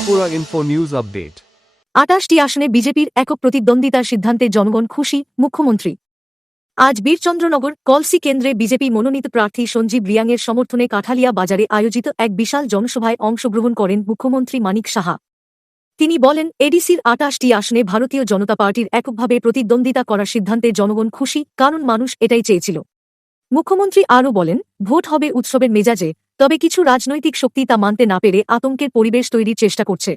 Tripura Info News Update 28টি আসনে বিজেপির একক প্রতিদ্বন্দ্বিতার সিদ্ধান্তে জনগণ খুশি, মুখ্যমন্ত্রী। আজ বীরচন্দ্রনগর কলসি কেন্দ্রে বিজেপি মনোনীত প্রার্থী সঞ্জীব রিয়াংয়ের সমর্থনে কাঠালিয়া বাজারে আয়োজিত এক বিশাল জনসভায় অংশগ্রহণ করেন মুখ্যমন্ত্রী মানিক সাহা। তিনি বলেন, এডিসির 28টি আসনে ভারতীয় জনতা পার্টির এককভাবে প্রতিদ্বন্দ্বিতা করার সিদ্ধান্তে জনগণ খুশি, কারণ মানুষ এটাই চেয়েছিল। মুখ্যমন্ত্রী আরও বলেন, ভোট হবে উৎসবের মেজাজে, তবে কিছু রাজনৈতিক শক্তি তা মানতে না পেরে আতঙ্কের পরিবেশ তৈরির চেষ্টা করছে।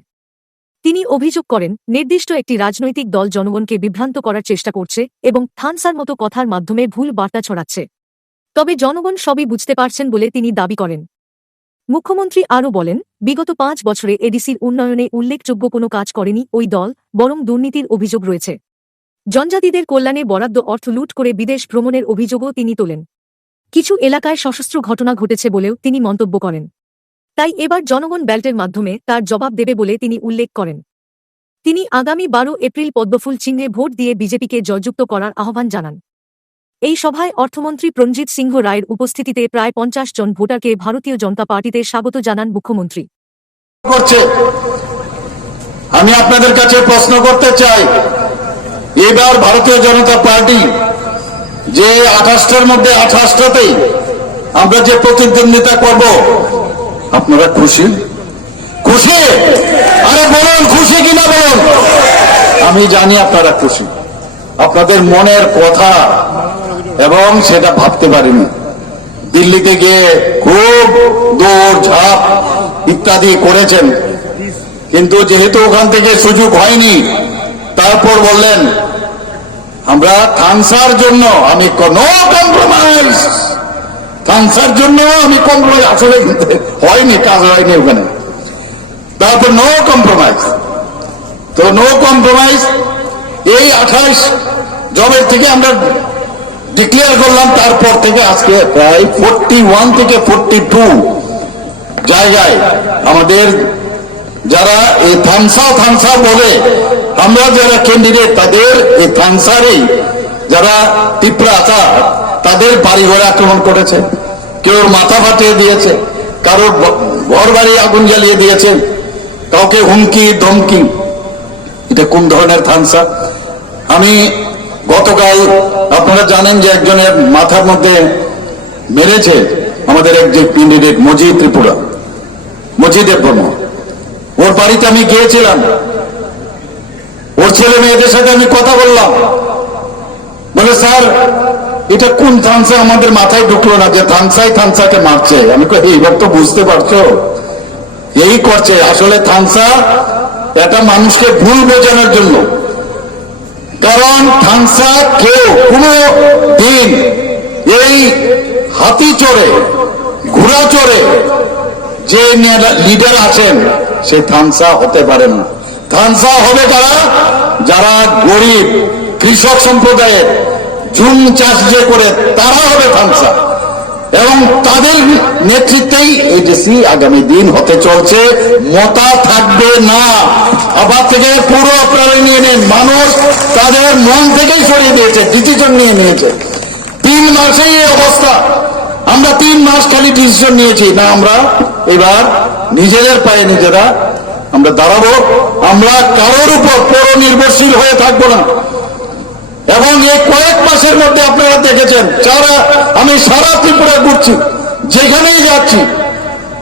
তিনি অভিযোগ করেন, নির্দিষ্ট একটি রাজনৈতিক দল জনগণকে বিভ্রান্ত করার চেষ্টা করছে এবং থানসার মতো কথার মাধ্যমে ভুল বার্তা ছড়াচ্ছে। তবে জনগণ সবই বুঝতে পারছেন বলে তিনি দাবি করেন। মুখ্যমন্ত্রী আরও বলেন, বিগত 5 বছরে এডিসির উন্নয়নে উল্লেখযোগ্য কোনো কাজ করেনি ওই দল, বরং দুর্নীতির অভিযোগ রয়েছে। জনজাতিদের কল্যাণে বরাদ্দ অর্থ লুট করে বিদেশ ভ্রমণের অভিযোগও তিনি তোলেন। কিছু এলাকায় সশস্ত্র ঘটনা ঘটেছে বলেও তিনি মন্তব্য করেন। তাই এবার জনগণ ব্যালটের মাধ্যমে তার জবাব দেবে বলে তিনি উল্লেখ করেন। তিনি আগামী 12 এপ্রিল পদ্মফুল চিহ্নে ভোট দিয়ে বিজেপিকে জয়যুক্ত করার আহ্বান জানান। এই সভায় অর্থমন্ত্রী প্রণজিৎ সিংহ রায়ের উপস্থিতিতে প্রায় 50 জন ভোটারকে ভারতীয় জনতা পার্টিতে স্বাগত জানান মুখ্যমন্ত্রী। আমি আপনাদের কাছে প্রশ্ন করতে চাই, এবার ভারতীয় জনতা পার্টি যে 28টার মধ্যে 28টাতেই আমরা যে প্রতিদ্বন্দ্বিতা করব, আপনারা খুশি? খুশি? আরে বলুন, খুশি কিনা বলুন। আমি জানি আপনারা খুশি, আপনাদের মনের কথা এবং সেটা ভাবতে পারিনি। দিল্লিতে গিয়ে খুব দৌড় ঝাঁপ ইত্যাদি করেছেন, কিন্তু যেহেতু ওখান থেকে সুযোগ হয়নি, তারপর বললেন আমরা থানসার জন্য আমি নো কম্প্রোমাইজ, থানসার জন্য আমি কম্প্রোমাইজ, আসলে হয়নি, কাজ হয়নি ওখানে। তারপর নো কম্প্রোমাইজ, তো নো কম্প্রোমাইজ এই 28 জবের থেকে আমরা ডিক্লেয়ার করলাম। তারপর থেকে আজকে প্রায় 41 থেকে 42 জায়গায় আমাদের যারা এই থানসা বলে আমরা যারা ক্যান্ডিডেট, তাদের এই থানসারেই যারা টিপরা তাদের বাড়ি ঘরে আক্রমণ করেছে, কেউ মাথা ফাটিয়ে দিয়েছে, কারোর ঘর বাড়ি আগুন জ্বালিয়ে দিয়েছে, কাউকে হুমকি ধমকি। এটা কোন ধরনের থানসা? আমি গতকাল আপনারা জানেন যে একজনের মাথার মধ্যে মেরেছে আমাদের এক যে ক্যান্ডিডেট মজিদ ত্রিপুরা, মজিদের বর্মা, ওর বাড়িতে আমি গিয়েছিলাম, ওর ছেলে মেয়েদের সাথে আমি কথা বললাম। বলে স্যার এটা কোন থানসা, আমাদের মাথায় ঢুকলো না যে থানসাকে মারছে। আমি কই এইবার তো বুঝতে পারছো, এই করছে আসলে থানসা এটা মানুষকে ভুল বোঝানোর জন্য। কারণ থানসা কেউ কোনো দিন এই হাতি চড়ে ঘোড়া চড়ে যে লিডার আছেন সে থানসা হতে পারে না। থানসা হবে কারা? যারা গরিব কৃষক সম্প্রদায়ের ঝুম চাষ যে করে তারা হবে থানসা, এবং তাদের নেতৃত্বেই এডিসি আগামী দিন হতে চলছে। মতা থাকবে না। আবার থেকে পুরো আপনারা নিয়ে নেন, মানুষ তাদের মন থেকেই সরিয়ে দিয়েছে, ডিসিশন নিয়ে নিয়েছে। 3 মাসেই এই অবস্থা। আমরা 3 মাস খালি ডিসিশন নিয়েছি না, আমরা এবার নিজেদের পায়ে নিজেরা আমরা দাঁড়াবো। আমরা কারোর উপর পরনির্ভরশীল হয়ে থাকবো না। এবং এই কয়েক মাসের মধ্যে আপনারা দেখেছেন, আমি সারা ত্রিপুরা ঘুরছি, যেখানেই যাচ্ছি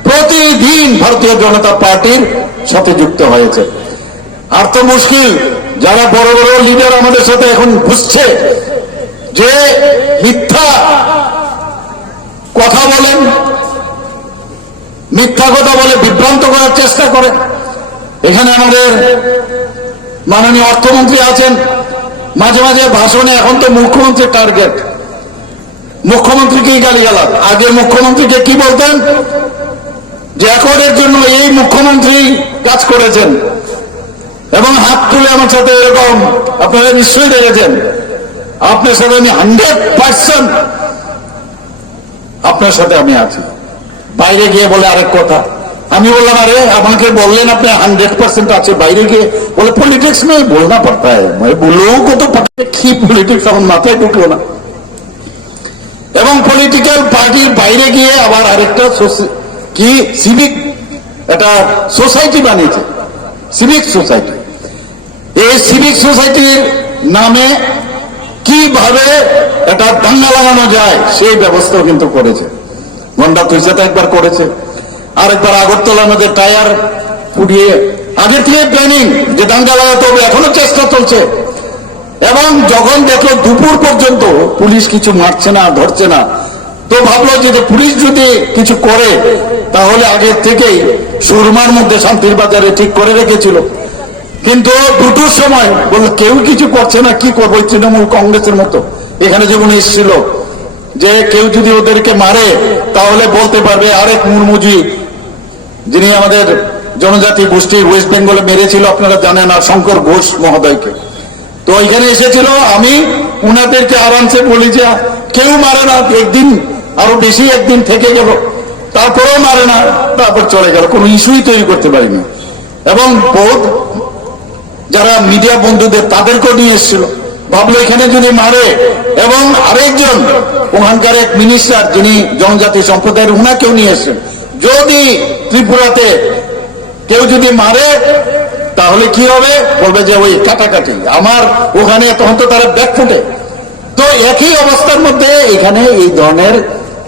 প্রতিদিন ভারতীয় জনতা পার্টির সাথে যুক্ত হয়েছে। আর তো মুশকিল, যারা বড় বড় লিডার আমাদের সাথে এখন বুঝছে যে মিথ্যা কথা বলেন, মিথ্যা কথা বলে বিভ্রান্ত করার চেষ্টা করেন। এখানে আমাদের মাননীয় অর্থমন্ত্রী আছেন, মাঝে মাঝে ভাষণে এখন তো মুখ্যমন্ত্রীর টার্গেট, মুখ্যমন্ত্রীকেই গালিগালাজ। আগে মুখ্যমন্ত্রীকে কি বলতেন যে অ্যাকর্ডের জন্য এই মুখ্যমন্ত্রী কাজ করেছেন, এবং হাত তুলে আমার সাথে এরকম আপনারা নিশ্চয়ই দেখেছেন। আপনার সাথে আমি 100% আপনার সাথে আমি আছি। বাইরে গিয়ে বলে আরেক কথা। আমি বললাম আরে আমাকে বললেন আপনি 100% আছে, বাইরে গিয়ে বলে পলিটিক্স में बोलना पड़ता है। मैं लोगों को तो पता है कि पॉलिटिक्स আমার মাথায় ঢুকলো না। এবং পলিটিক্যাল পার্টির বাইরে গিয়ে আবার আরেকটা কি সিভিক একটা সোসাইটি বানিয়েছে, সিভিক সোসাইটি। এই সিভিক সোসাইটির নামে কিভাবে এটা দাঙ্গা লাগানো যায় সেই ব্যবস্থাও কিন্তু করেছে। গন্ডা তুইসাতে একবার করেছে, আরেকবার আগরতলার মধ্যে টায়ার পুড়িয়ে আগে থেকে প্ল্যানিং যে দাঙ্গা লাগাতে হবে, এখনো চেষ্টা চলছে। এবং যখন দেখলো দুপুর পর্যন্ত পুলিশ কিছু মারছে না, ধরছে না, তো ভাবলো যে পুলিশ যদি কিছু করে তাহলে আগে থেকেই সুরমার মধ্যে শান্তির বাজারে ঠিক করে রেখেছিল। কিন্তু দুটোর সময় বললো কেউ কিছু করছে না, কি করবো, তৃণমূল কংগ্রেসের মতো এখানে যেমন এসেছিল যে কেউ যদি ওদেরকে মারে তাহলে বলতে পারবে আরেক মুরমুজি যিনি আমাদের জনজাতি গোষ্ঠী ওয়েস্ট বেঙ্গলে মেরেছিল, আপনারা জানেন, আর শঙ্কর ঘোষ মহোদয়কে। তো এখানে এসেছিল, আমি উনাদেরকে আরামসে বলি যে কেউ মারে না, একদিন আরো বেশি একদিন থেকে গেল, তারপরেও মারে না, তারপর চলে গেল, কোনো ইস্যুই তৈরি করতে পারিনি। এবং বহুত যারা মিডিয়া বন্ধুদের তাদেরকেও নিয়ে এসেছিল, ভাবলো এখানে যদি মারে, এবং আরেকজন ওখানকার এক মিনিস্টার যিনি জনজাতি সম্প্রদায়ের, উনাকেও নিয়ে এসেছেন, যদি ত্রিপুরাতে কেউ যদি মারে তাহলে কি হবে, বলবে যে ওই কাটাকাটি আমার ওখানে, তখন তো তারা ব্যাক ফুটে। তো একই অবস্থার মধ্যে এখানে এই ধরনের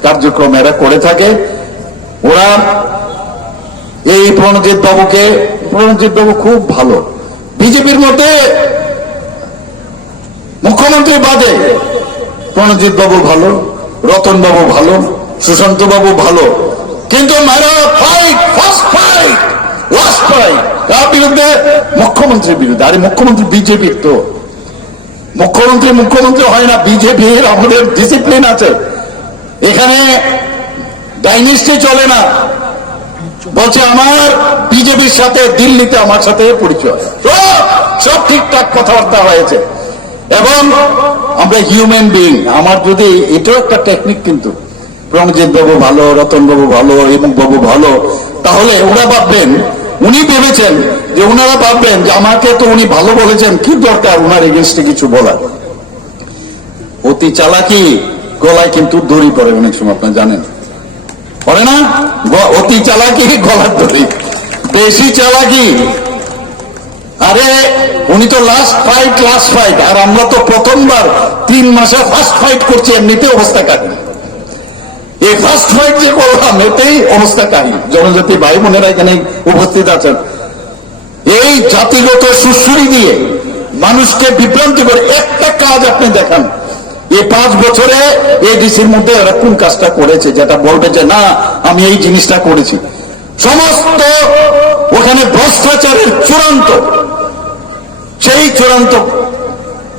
কার্যক্রম এরা করে থাকে। ওরা এই প্রণজিৎ বাবু খুব ভালো, বিজেপির মধ্যে মুখ্যমন্ত্রী বাদে প্রণজিৎ বাবু ভালো, রতন বাবু ভালো, সুশান্ত বাবু ভালো, কিন্তু fight, first fight, last fight কার বিরুদ্ধে? মুখ্যমন্ত্রীর বিরুদ্ধে। আরে মুখ্যমন্ত্রী বিজেপির, তো মুখ্যমন্ত্রী হয় না, বিজেপির আমাদের ডিসিপ্লিন আছে, এখানে ডাইনেস্টি চলে না। বলছে আমার বিজেপির সাথে দিল্লিতে আমার সাথে পরিচয়, সব ঠিকঠাক কথাবার্তা হয়েছে। এবং আমরা হিউম্যান বিইং, আমার যদি এটাও একটা টেকনিক, কিন্তু প্রণজিৎ বাবু ভালো, রতন বাবু ভালো, এবং বাবু ভালো, তাহলে ওরা ভাববেন, উনি ভেবেছেন যে ওনারা ভাববেন যে আমাকে তো উনি ভালো বলেছেন, কি দরকার ওনার এগেনস্টে কিছু বলার। অতি চালাকি গলায় কিন্তু দড়ি পড়ে অনেক সময়, আপনারা জানেন, পড়ে না? অতি চালাকি গলার দড়ি, বেশি চালাকি। আরে উনি তো লাস্ট ফাইট, আর আমরা তো প্রথমবার 3 মাসে ফার্স্ট ফাইট করছি, এমনিতে অবস্থা কাহিনী। এই ফার্স্ট ফাইট যে করলাম এতেই অবস্থা কাহিনী। জনজাতি ভাই বোনেরা এখানে উপস্থিত আছেন, এই জাতিগত সুশ্রী দিয়ে মানুষকে বিভ্রান্তি করে একটা কাজ আপনি দেখান, এই 5 বছরে এডিসির মধ্যে এরা কোন কাজটা করেছে যেটা বলবে যে না আমি এই জিনিসটা করেছি? সমস্ত ওখানে ভ্রষ্টাচারের চূড়ান্ত, সেই চূড়ান্ত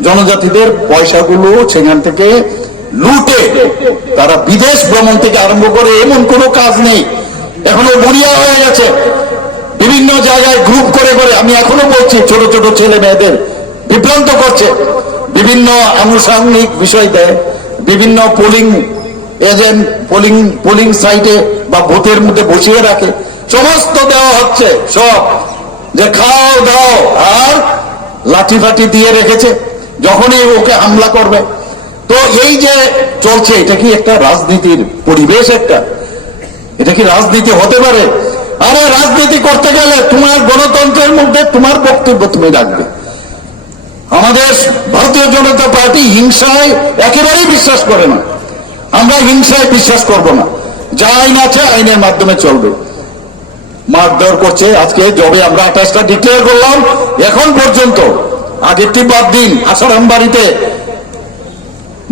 জনজাতিদের পয়সাগুলো সেখান থেকে লুটে তারা বিদেশ ভ্রমণ থেকে আরম্ভ করে এমন কোনো কাজ নেই, এখনো মরিয়া হয়ে গেছে। বিভিন্ন জায়গায় গ্রুপ করে করে, আমি এখনো বলছি, ছোট ছোট ছেলে মেয়েদের বিভ্রান্ত করছে, বিভিন্ন আনুষঙ্গিক বিষয় দেয়, বিভিন্ন পোলিং এজেন্ট পোলিং সাইটে বা বুথের মধ্যে বসিয়ে রাখে, সমস্ত দেওয়া হচ্ছে, সব যে খাও দাও, আর লাঠি ফাঠি দিয়ে রেখেছে যখনই ওকে হামলা করবে। তো এই যে চলছে, এটা কি একটা রাজনীতির পরিবেশ? এটা কি রাজনীতি হতে পারে? আরে রাজনীতি করতে গেলে তোমার গণতন্ত্রের মধ্যে তোমার বক্তব্য তুমি রাখবে। আমাদের ভারতীয় জনতা পার্টি হিংসায় একেবারেই বিশ্বাস করে না, আমরা হিংসায় বিশ্বাস করব না, যা আইন আছে আইনের মাধ্যমে চলবে। মারধর করছে, আজকে জবে আমরা 28টা ডিক্লেয়ার করলাম, এখন পর্যন্ত আগেরটি বাদ দিন, আসারাম বাড়িতে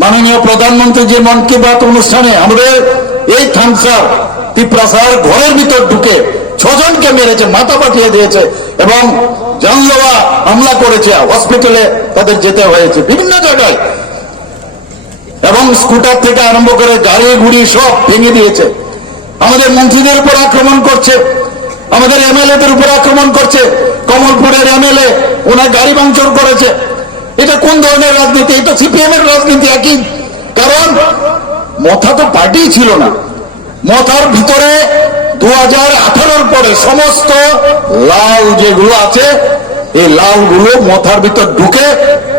মাননীয় প্রধানমন্ত্রী যে মন কি বাত অনুষ্ঠানে আমাদের এই থামসার তিপ্রাসার ঘরের ভিতর ঢুকে 6 জনকে মেরেছে, মাথা পাঠিয়ে দিয়েছে, এবং জানলেওয়া হামলা করেছে, হসপিটালে তাদের যেতে হয়েছে বিভিন্ন জায়গায়, এবং স্কুটার থেকে আরম্ভ করে গাড়ি গুড়ি সব ভেঙে দিয়েছে। আমাদের মন্ত্রীদের উপর আক্রমণ করছে, আমাদের এমএলএদের উপর আক্রমণ করছে। কমলপুরের এমএলএ ওনার গাড়ি ভাঙচুর করেছে। এটা কোন ধরনের রাজনীতি? এটা সিপিএম এর রাজনীতি একই। কারণ মথা তো পার্টি ছিল না, মথার ভিতরে 2018-র পরে সমস্ত লাল যেগুলো আছে, এই লালগুলো মথার ভিতর ঢুকে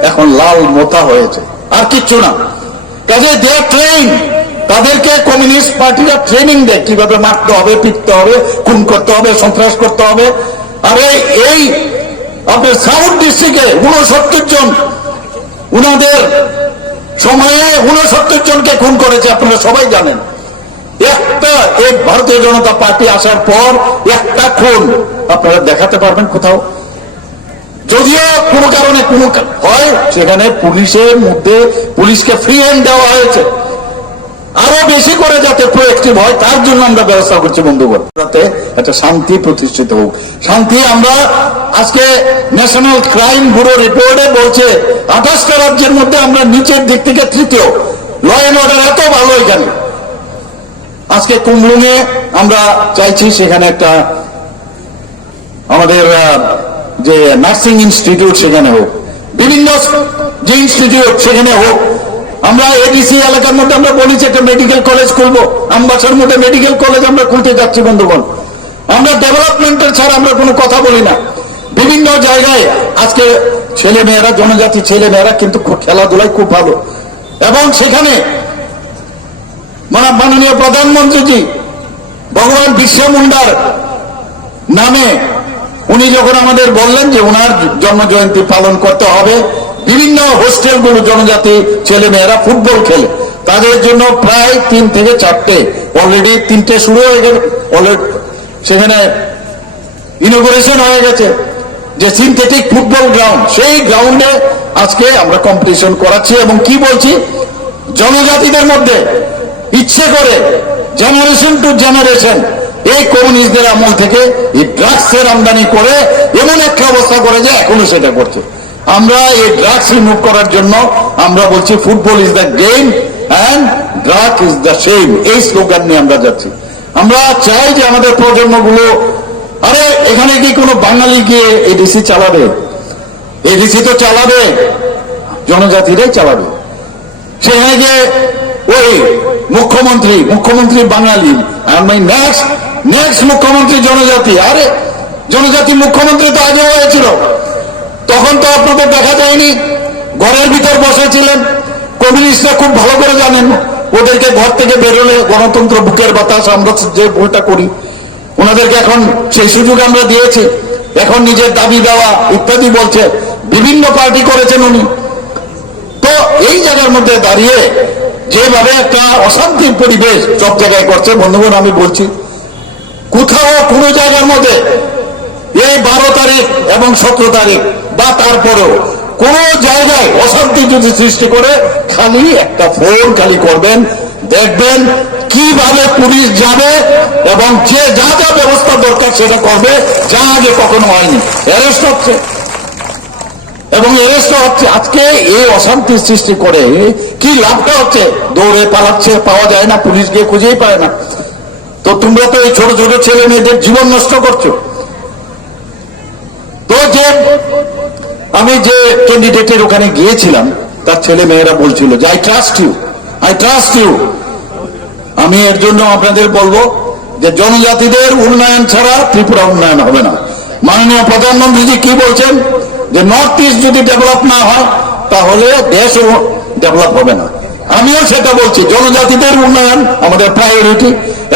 এখন লাল মথা হয়েছে, আর কিচ্ছু না। কাজে দে ট্রেন, তাদেরকে কমিউনিস্ট পার্টিরা ট্রেনিং দেয় কিভাবে মারতে হবে, পিটতে হবে, খুন করতে হবে, সন্ত্রাস করতে হবে। আরে এই আপনার সাউথ ডিস্ট্রিক্টে 69 জন, উনাদের সময়ে 69 জনকে খুন করেছে, আপনারা সবাই জানেন। একটা এই ভারতীয় জনতা পার্টি আসার পর একটা খুন আপনারা দেখাতে পারবেন কোথাও? যদিও কোনো কারণে কোনো হয়, সেখানে পুলিশের মধ্যে পুলিশকে ফ্রি হ্যান্ড দেওয়া হয়েছে, আরো বেশি করে যাতে প্রোঅ্যাক্টিভ হয় তার জন্য আমরা ব্যবস্থা করছি বন্ধুগণ, যাতে একটা শান্তি প্রতিষ্ঠিত হোক। শান্তি আমরা আজকে ন্যাশনাল ক্রাইম ব্যুরো রিপোর্টে বলছে 28টা রাজ্যের মধ্যে আমরা নিচের দিক থেকে তৃতীয়। ল অ্যান্ড অর্ডার এত ভালো এখানে। আজকে কুমলুঙে আমরা চাইছি সেখানে একটা আমাদের যে নার্সিং ইনস্টিটিউট সেখানে হোক, বিভিন্ন যে ইনস্টিটিউট সেখানে হোক। আমরা এডিসি এলাকার মধ্যে আমরা বলেছি একটা মেডিকেল কলেজ খুলবো, আমবাসার মধ্যে মেডিকেল কলেজ আমরা খুলতে যাচ্ছি বন্ধুগণ। আমরা ডেভেলপমেন্টের ছাড়া আমরা কোনো কথা বলি না। বিভিন্ন জায়গায় আজকে ছেলে মেয়েরা, জনজাতি ছেলে মেয়েরা কিন্তু খেলাধুলায় খুব ভালো, এবং সেখানে মাননীয় প্রধানমন্ত্রীজি ভগবান বিরসা মুন্ডার নামে উনি যখন আমাদের বললেন যে ওনার জন্ম জয়ন্তী পালন করতে হবে, বিভিন্ন হোস্টেলগুলো জনজাতি ছেলে মেয়েরা ফুটবল খেলে, তাদের জন্য প্রায় 3 থেকে 4টে, অলরেডি 3টে শুরু হয়ে গেল, অলরেডি সেখানে ইনোগ্রেশন হয়ে গেছে যে সিনথেটিক ফুটবল গ্রাউন্ড, সেই গ্রাউন্ডে আজকে আমরা কম্পিটিশন করাচ্ছি। এবং কি বলছি, জনজাতিদের মধ্যে ইচ্ছে করে জেনারেশন টু জেনারেশন এই কমিউনিস্টদের আমল থেকে এই ড্রাগসের আমদানি করে এমন একটা অবস্থা করে যে এখনো সেটা করছে। আমরা এই ড্রাগস রিমুভ করার জন্য আমরা বলছি football is the game and drug is the shame, এই স্লোগান নিয়ে আমরা যাচ্ছি। আমরা চাই যে আমাদের প্রজন্মগুলো, আরে এখানে কি কোনো বাঙালি গিয়ে এডিসি চালাবে? এডিসি তো চালাবে জনজাতিরাই চালাবে। সেখানে গিয়ে ওই মুখ্যমন্ত্রী বাঙালি, আমি নেক্সট মুখ্যমন্ত্রী জনজাতি। আরে জনজাতি মুখ্যমন্ত্রী তো আগেও হয়েছিল, তখন তো আপনাদের দেখা যায়নি, ঘরের ভিতর বসেছিলেন। কমিউনিস্টরা খুব ভালো করে জানেন ওদেরকে ঘর থেকে বেরোলে গণতন্ত্র বুকের বাতাস, আমরা যে ভুলটা করি ওনাদেরকে এখন সেই সুযোগ আমরা দিয়েছি। এখন নিজের দাবি দেওয়া ইত্যাদি বলছে, বিভিন্ন পার্টি করেছেন উনি। তো এই জায়গার মধ্যে দাঁড়িয়ে যেভাবে একটা অশান্তির পরিবেশ সব জায়গায় করছে বন্ধুগণ, আমি বলছি কোথাও কোনো জায়গার মধ্যে এই 12 তারিখ এবং 17 তারিখ বা তারপরেও কোন জায়গায় অশান্তি যদি সৃষ্টি করে, খালি একটা ফোন খালি করবেন, দেখবেন কিভাবে পুলিশ যাবে এবং যে যা যা ব্যবস্থা দরকার সেটা করবে, যা আগে কখনো হয়নি। অ্যারেস্ট হচ্ছে এবং অ্যারেস্ট হচ্ছে। আজকে এই অশান্তির সৃষ্টি করে কি লাভটা হচ্ছে? দৌড়ে পালাচ্ছে, পাওয়া যায় না, পুলিশ গিয়ে খুঁজেই পায় না। তো তোমরা তো এই ছোট ছোট ছেলে মেয়েদের জীবন নষ্ট করছো। তো যে আমি যে ক্যান্ডিডেটের ওখানে গিয়েছিলাম তার ছেলে মেয়েরা বলছিল যে আই ট্রাস্ট ইউ। আমি এর জন্য আপনাদের বলবো যে জনজাতিদের উন্নয়ন ছাড়া ত্রিপুরা উন্নয়ন হবে না। মাননীয় প্রধানমন্ত্রীজি কি বলছেন যে নর্থ ইস্ট যদি ডেভেলপ না হয় তাহলে দেশও ডেভেলপ হবে না। আমিও সেটা বলছি, জনজাতিদের উন্নয়ন আমাদের প্রায়োরিটি।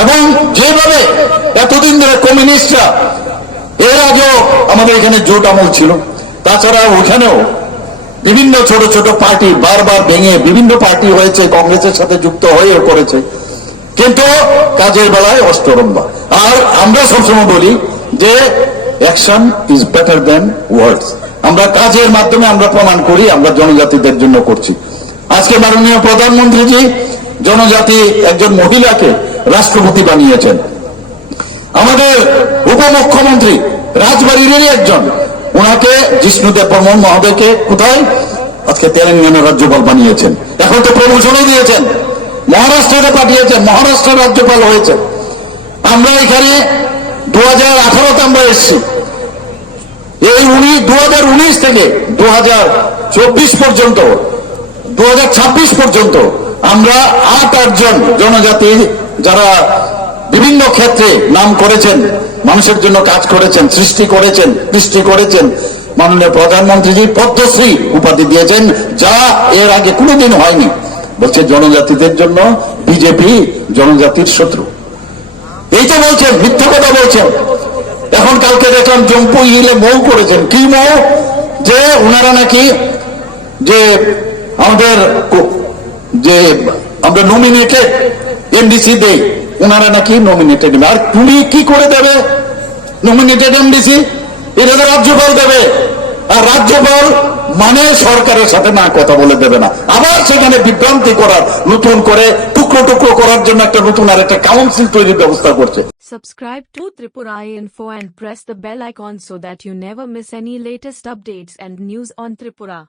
এবং যেভাবে এতদিন ধরে কমিউনিস্টরা, এর আগেও আমাদের এখানে জোট আমল ছিল, তাছাড়া ওখানেও বিভিন্ন ছোট ছোট পার্টি বারবার ভেঙে বিভিন্ন পার্টি হয়েছে, কংগ্রেসের সাথে যুক্ত হয়ে করেছে, কিন্তু কাজের বেলায় অষ্টরম্বা। আর আমরা সবসময় বলি যে অ্যাকশন ইজ বেটার দেন ওয়ার্ডস। আমরা কাজের মাধ্যমে আমরা প্রমাণ করি আমরা জনজাতিদের জন্য করছি। আজকে মাননীয় প্রধানমন্ত্রীজি জনজাতি একজন মহিলাকে রাষ্ট্রপতি বানিয়েছেন। আমাদের উপমুখ্যমন্ত্রী রাজবাড়িরই একজন, ওনাকে জিষ্ণুদেব বর্মন মহোদয়কে কোথায় আজকে তেলেঙ্গানা রাজ্যপাল বানিয়েছেন। এখন তো প্রমোশনই দিয়েছেন, মহারাষ্ট্রে পাঠিয়েছেন, মহারাষ্ট্রের রাজ্যপাল হয়েছে। আমরা এখানে 2018তে আমরা এসেছি, এই 2019 থেকে 2024 পর্যন্ত 2026 পর্যন্ত আমরা 8 জন জনজাতি যারা বিভিন্ন ক্ষেত্রে নাম করেছেন, মানুষের জন্য কাজ করেছেন, সৃষ্টি করেছেন, মাননীয় প্রধানমন্ত্রীজি পদ্মশ্রী উপাধি দিয়েছেন, যা এর আগে কোনোদিন হয়নি। বলছে জনজাতিদের জন্য বিজেপি জনজাতির শত্রু, এই তো বলছেন, মিথ্যা কথা বলছেন। এখন কালকে দেখলাম জম্পু হিলে মৌ করেছেন, কি মৌ, যে ওনারা নাকি যে আমাদের যে আমরা নমিনেটেড এমডিসি দেই, ওনারা নাকি নমিনেটেড। আর তুমি কি করে দেবে নমিনেটেড এমডিসি? এটা তো রাজ্যপাল দেবে, আর রাজ্যপাল মানে সরকারের সাথে না কথা বলে দেবে না, আবার সেখানে বিভ্রান্তি করার, নতুন করে টুকরো টুকরো করার জন্য একটা নতুন আর একটা কাউন্সিল তৈরির ব্যবস্থা করছে। Subscribe to Tripura Info and press the bell icon so that you never miss any latest updates and news on Tripura.